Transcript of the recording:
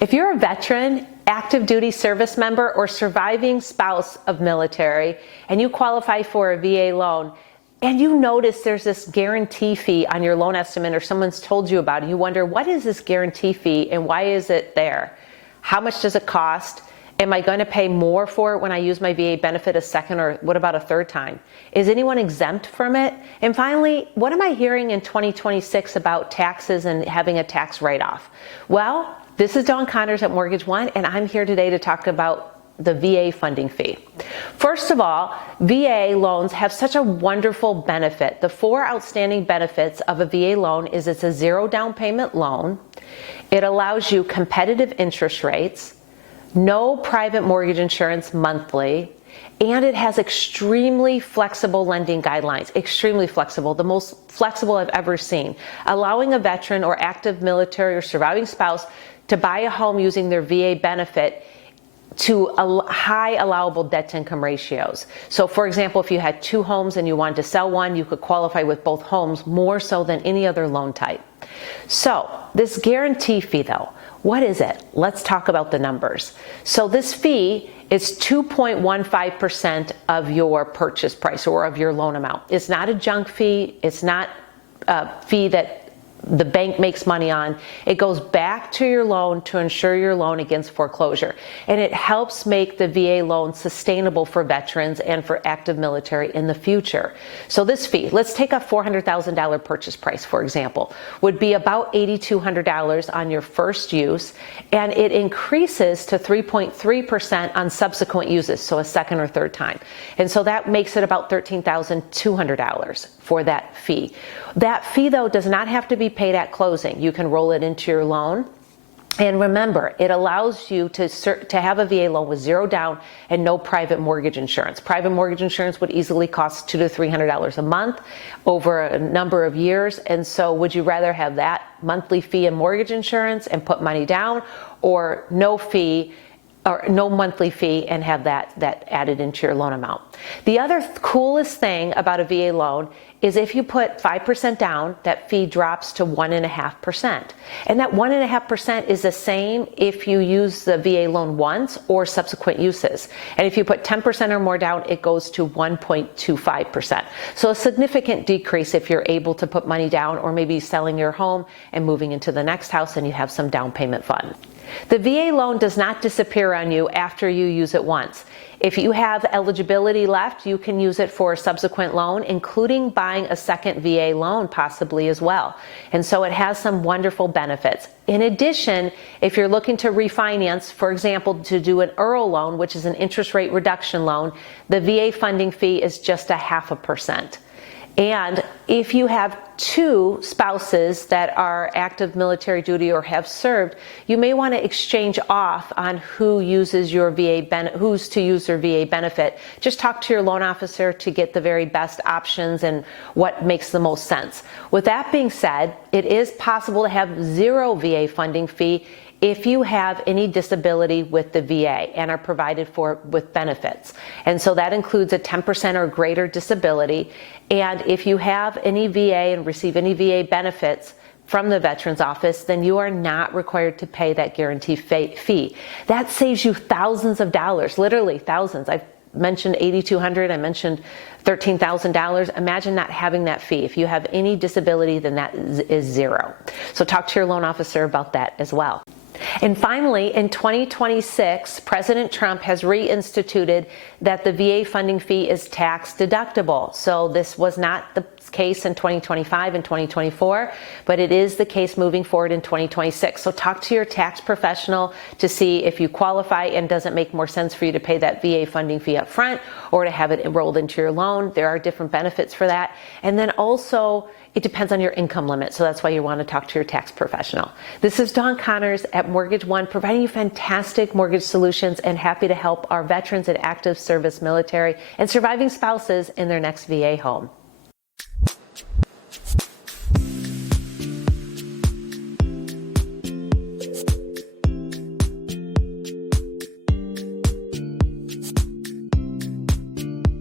If you're a veteran, active duty service member, or surviving spouse of military, and you qualify for a VA loan, and you notice there's this guarantee fee on your loan estimate, or someone's told you about it, you wonder, what is this guarantee fee and why is it there? How much does it cost? Am I going to pay more for it when I use my VA benefit a second, or what about a third time? Is anyone exempt from it? And finally, what am I hearing in 2026 about taxes and having a tax write-off? Well, this is Dawn Connors at Mortgage One, and I'm here today to talk about the VA funding fee. First of all, VA loans have such a wonderful benefit. The 4 outstanding benefits of a VA loan is it's a 0 down payment loan. It allows you competitive interest rates, no private mortgage insurance monthly, and it has extremely flexible lending guidelines, extremely flexible, the most flexible I've ever seen, allowing a veteran or active military or surviving spouse to buy a home using their VA benefit to high allowable debt to income ratios. So for example, if you had 2 homes and you wanted to sell one, you could qualify with both homes more so than any other loan type. So this guarantee fee though, what is it? Let's talk about the numbers. So this fee is 2.15% of your purchase price or of your loan amount. It's not a junk fee. It's not a fee that the bank makes money on. It goes back to your loan to insure your loan against foreclosure. And it helps make the VA loan sustainable for veterans and for active military in the future. So this fee, let's take a $400,000 purchase price, for example, would be about $8,200 on your first use, and it increases to 3.3% on subsequent uses, so a second or third time. And so that makes it about $13,200 for that fee. That fee, though, does not have to be paid at closing. You can roll it into your loan. And remember, it allows you to have a VA loan with 0 down and no private mortgage insurance. Private mortgage insurance would easily cost $200 to $300 a month over a number of years. And so would you rather have that monthly fee in mortgage insurance and put money down, or no fee or no monthly fee and have that added into your loan amount? The other coolest thing about a VA loan is if you put 5% down, that fee drops to 1.5%. And that 1.5% is the same if you use the VA loan once or subsequent uses. And if you put 10% or more down, it goes to 1.25%. So a significant decrease if you're able to put money down, or maybe selling your home and moving into the next house and you have some down payment fund. The VA loan does not disappear on you after you use it once. If you have eligibility left, you can use it for a subsequent loan, including buying a second VA loan possibly as well. And so it has some wonderful benefits. In addition, if you're looking to refinance, for example, to do an IRRRL loan, which is an interest rate reduction loan, the VA funding fee is just 0.5%. And if you have 2 spouses that are active military duty or have served, you may want to exchange off on who uses your who's to use their VA benefit. Just talk to your loan officer to get the very best options and what makes the most sense. With that being said, it is possible to have 0 VA funding fee if you have any disability with the VA and are provided for with benefits. And so that includes a 10% or greater disability. And if you have any VA and receive any VA benefits from the Veterans Office, then you are not required to pay that guarantee fee. That saves you thousands of dollars, literally thousands. I've mentioned $8,200, I mentioned $13,000. Imagine not having that fee. If you have any disability, then that is 0. So talk to your loan officer about that as well. And finally, in 2026, President Trump has reinstituted that the VA funding fee is tax deductible. So this was not the case in 2025 and 2024, but it is the case moving forward in 2026. So talk to your tax professional to see if you qualify and does it make more sense for you to pay that VA funding fee up front or to have it enrolled into your loan. There are different benefits for that. And then also, it depends on your income limit, so that's why you want to talk to your tax professional. This is Dawn Connors at Mortgage One, providing you fantastic mortgage solutions and happy to help our veterans and active service military and surviving spouses in their next VA home.